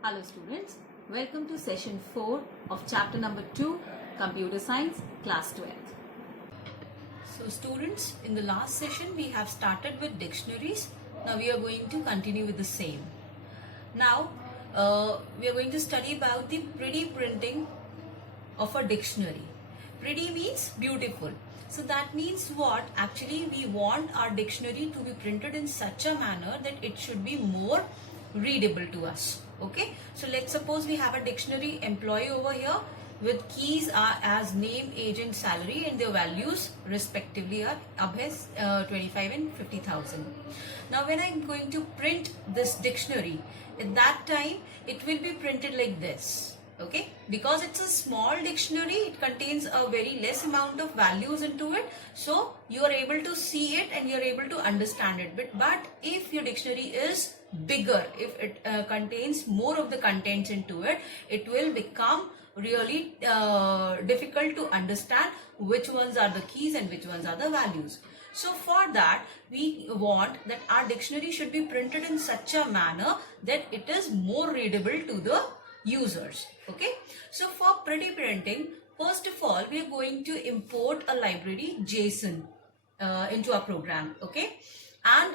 Hello students, welcome to session 4 of chapter number 2, Computer Science, class 12th. So students, in the last session we have started with dictionaries. Now we are going to continue with the same. Now we are going to study about the pretty printing of a dictionary. Pretty means beautiful. So that means what? Actually we want our dictionary to be printed in such a manner that it should be more readable to us. Okay, so let's suppose we have a dictionary employee over here with keys are as name, age and salary, and their values respectively are abhes 25 and 50,000. Now when I'm going to print this dictionary, at that time it will be printed like this. Okay, because it's a small dictionary, it contains a very less amount of values into it, so you are able to see it and you are able to understand it. But if your dictionary is bigger, if it contains more of the contents into it, it will become really difficult to understand which ones are the keys and which ones are the values. So for that, we want that our dictionary should be printed in such a manner that it is more readable to the users. Okay, so for pretty printing, first of all we are going to import a library JSON into our program. Okay, and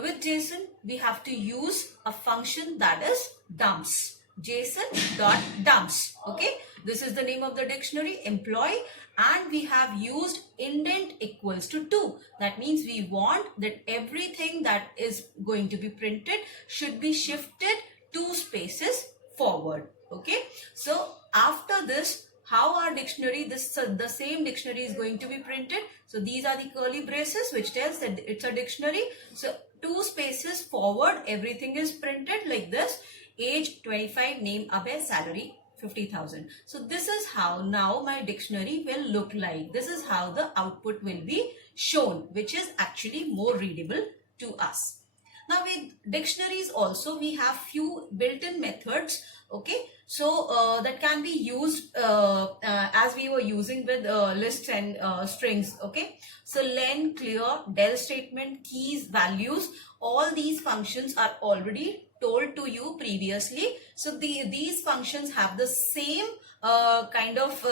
with JSON we have to use a function that is dumps, JSON.dumps. Okay, this is the name of the dictionary employee, and we have used indent equals to 2. That means we want that everything that is going to be printed should be shifted 2 spaces forward. Okay, so after this, how our dictionary, the same dictionary is going to be printed. So these are the curly braces which tells that it's a dictionary. So 2 spaces forward, everything is printed like this: age 25, name Abhay, salary 50,000. So this is how now my dictionary will look like. This is how the output will be shown, which is actually more readable to us. Now with dictionaries also we have few built-in methods. Okay, so that can be used as we were using with lists and strings. Okay, so len, clear, del statement, keys, values, all these functions are already told to you previously. So these functions have the same kind of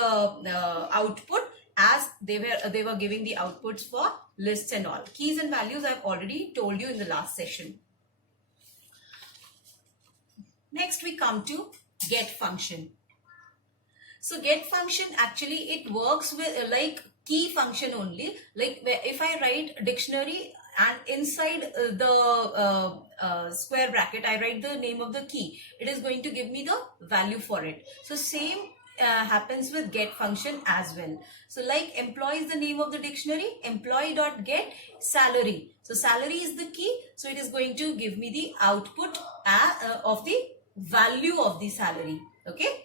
output as they were giving the outputs for lists and all. Keys and values I've already told you in the last session. Next we come to get function. So get function actually it works with like key function only. Like if I write dictionary and inside the square bracket I write the name of the key, it is going to give me the value for it. So same happens with get function as well. So like employee is the name of the dictionary, employee.get salary. So salary is the key, so it is going to give me the output of the value of the salary. Okay,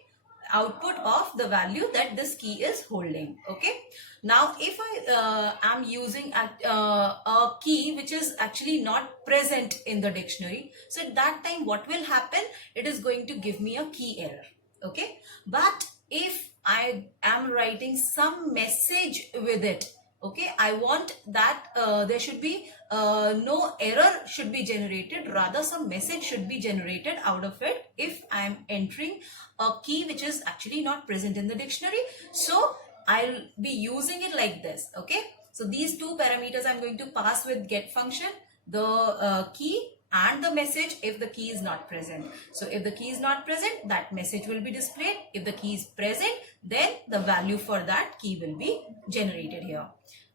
output of the value that this key is holding. Okay, now if I am using a key which is actually not present in the dictionary, so at that time what will happen, it is going to give me a key error. Okay, but if I am writing some message with it, okay, I want that there should be no error should be generated, rather some message should be generated out of it if I am entering a key which is actually not present in the dictionary. So I'll be using it like this. Okay, so these 2 parameters I'm going to pass with get function, the key and the message if the key is not present. So if the key is not present, that message will be displayed. If the key is present, then the value for that key will be generated here.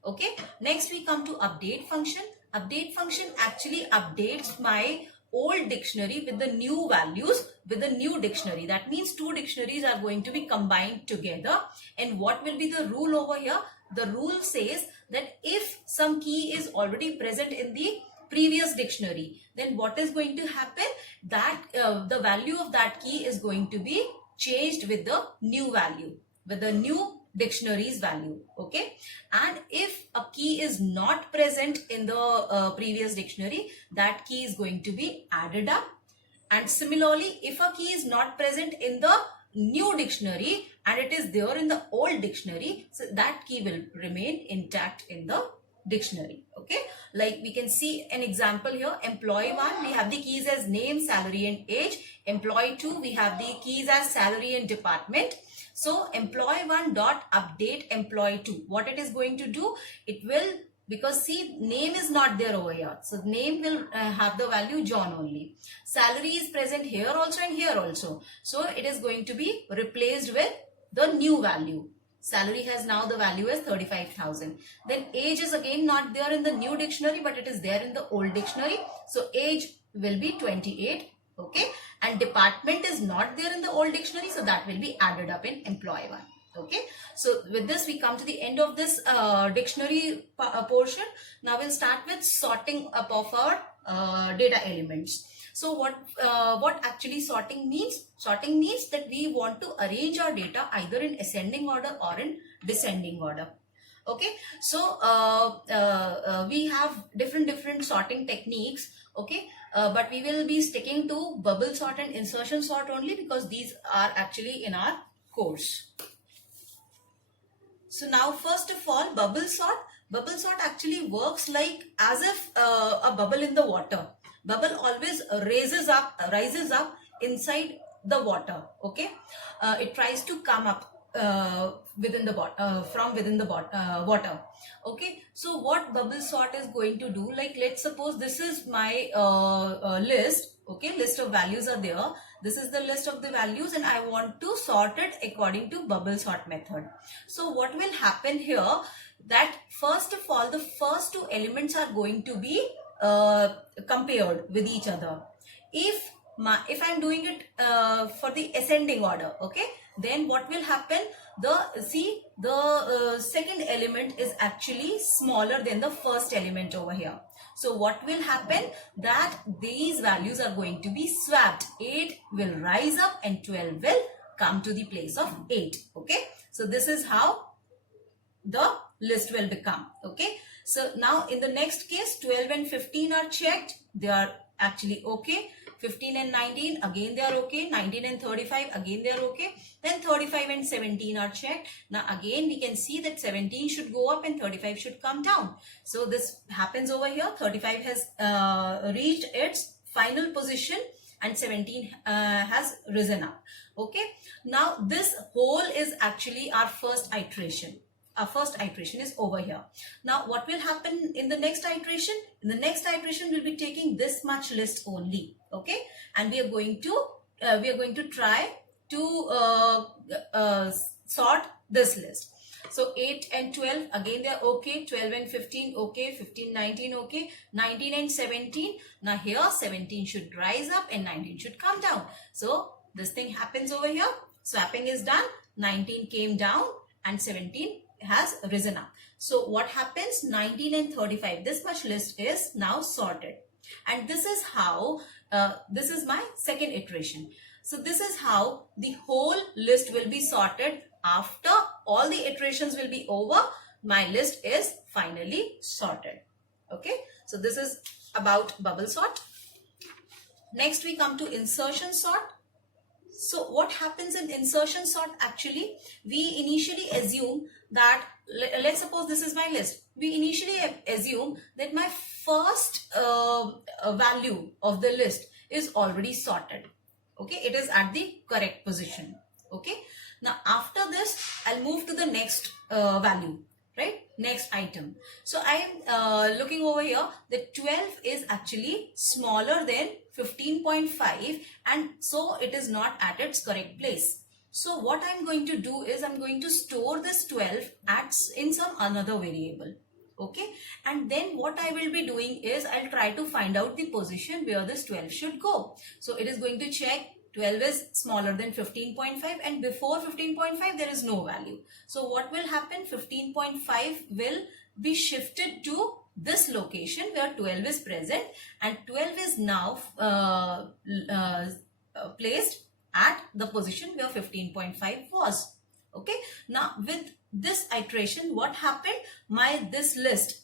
Okay, next we come to update function. Update function actually updates my old dictionary with the new values with the new dictionary. That means 2 dictionaries are going to be combined together. And what will be the rule over here? The rule says that if some key is already present in the previous dictionary, then what is going to happen, that the value of that key is going to be changed with the new value, with the new dictionary's value. Okay, and if a key is not present in the previous dictionary, that key is going to be added up. And similarly, if a key is not present in the new dictionary and it is there in the old dictionary, so that key will remain intact in the dictionary. Okay, like we can see an example here. Employee 1, we have the keys as name, salary and age. employee 2, we have the keys as salary and department. So employee 1 dot update employee 2. What it is going to do, it will, because see, name is not there over here. So name will have the value John only. Salary is present here also and here also. So it is going to be replaced with the new value. Salary has now the value as 35,000. Then age is again not there in the new dictionary, but it is there in the old dictionary. So age will be 28. Okay. And department is not there in the old dictionary. So that will be added up in employee 1. Okay. So with this, we come to the end of this dictionary portion. Now we'll start with sorting up of our data elements. So what actually sorting means? Sorting means that we want to arrange our data either in ascending order or in descending order. Okay. So we have different sorting techniques. Okay. But we will be sticking to bubble sort and insertion sort only, because these are actually in our course. So now first of all, bubble sort. Bubble sort actually works like as if a bubble in the water. Bubble always rises up inside the water. Okay, it tries to come up within the from within the water. Okay, so what bubble sort is going to do, like let's suppose this is my list. Okay, list of values are there. This is the list of the values and I want to sort it according to bubble sort method. So what will happen here, that first of all, the first two elements are going to be compared with each other. If I'm doing it for the ascending order, okay, then what will happen, the second element is actually smaller than the first element over here. So what will happen, that these values are going to be swapped. 8 will rise up and 12 will come to the place of 8. Okay, so this is how the list will become. Okay, so now in the next case, 12 and 15 are checked. They are actually okay. 15 and 19, again they are okay. 19 and 35, again they are okay. Then 35 and 17 are checked. Now again we can see that 17 should go up and 35 should come down. So this happens over here. 35 has reached its final position and 17 has risen up. Okay. Now this whole is actually our first iteration. Our first iteration is over here. Now what will happen in the next iteration? In the next iteration, we'll be taking this much list only. Okay, and we are going to try to sort this list. So 8 and 12, again they are okay. 12 and 15 okay. 15, 19 okay. 19 and 17, now here 17 should rise up and 19 should come down. So this thing happens over here. Swapping is done. 19 came down and 17 has risen up. So what happens, 19 and 35, this much list is now sorted. And this is how, this is my second iteration. So this is how the whole list will be sorted. After all the iterations will be over, my list is finally sorted. Okay, so this is about bubble sort. Next we come to insertion sort. So what happens in insertion sort, actually we initially assume that, let's suppose this is my list. We initially assume that my first value of the list is already sorted. Okay, it is at the correct position. Okay, now after this I'll move to the next value, right? Next item. So I am looking over here, that 12 is actually smaller than 15.5 and so it is not at its correct place. So what I'm going to do is I'm going to store this 12 in some another variable. Okay, and then what I will be doing is I'll try to find out the position where this 12 should go. So it is going to check 12 is smaller than 15.5 and before 15.5 there is no value. So what will happen, 15.5 will be shifted to this location where 12 is present and 12 is now placed at the position where 15.5 was. Okay, now with this iteration, what happened, this list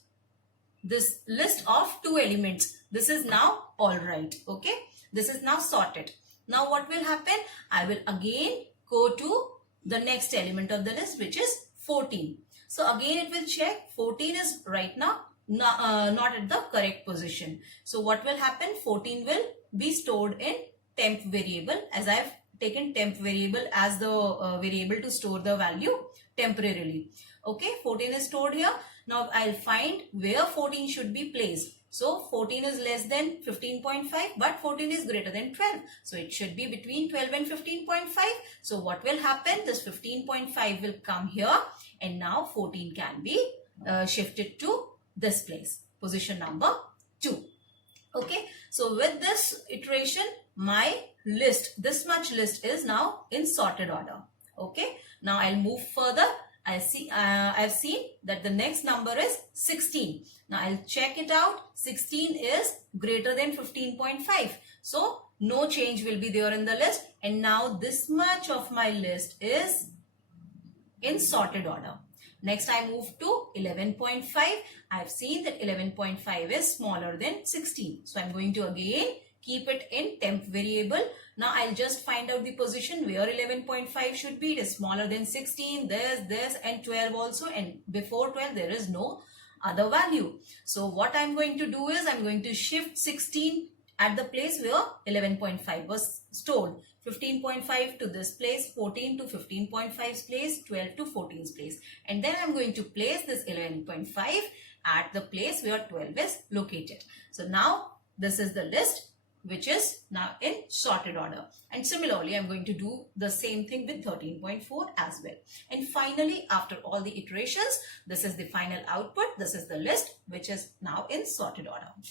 of two elements, this is now all right. Okay, this is now sorted. Now what will happen, I will again go to the next element of the list, which is 14. So again it will check 14 is right now not at the correct position. So what will happen, 14 will be stored in temp variable, as I have taken temp variable as the variable to store the value temporarily. Okay, 14 is stored here. Now I'll find where 14 should be placed. So 14 is less than 15.5, but 14 is greater than 12. So it should be between 12 and 15.5. So what will happen? This 15.5 will come here, and now 14 can be shifted to this place, position number 2. Okay, so with this iteration, my list, this much list is now in sorted order. Okay, now I'll move further. I've seen that the next number is 16. Now I'll check it out. 16 is greater than 15.5. So no change will be there in the list. And now this much of my list is in sorted order. Next I move to 11.5. I've seen that 11.5 is smaller than 16. So I'm going to again keep it in temp variable. Now I'll just find out the position where 11.5 should be. It is smaller than 16, this and 12 also, and before 12 there is no other value. So what I'm going to do is I'm going to shift 16 at the place where 11.5 was stored. 15.5 to this place, 14 to 15.5's place, 12 to 14's place. And then I'm going to place this 11.5 at the place where 12 is located. So now this is the list which is now in sorted order. And similarly, I'm going to do the same thing with 13.4 as well. And finally, after all the iterations, this is the final output. This is the list which is now in sorted order.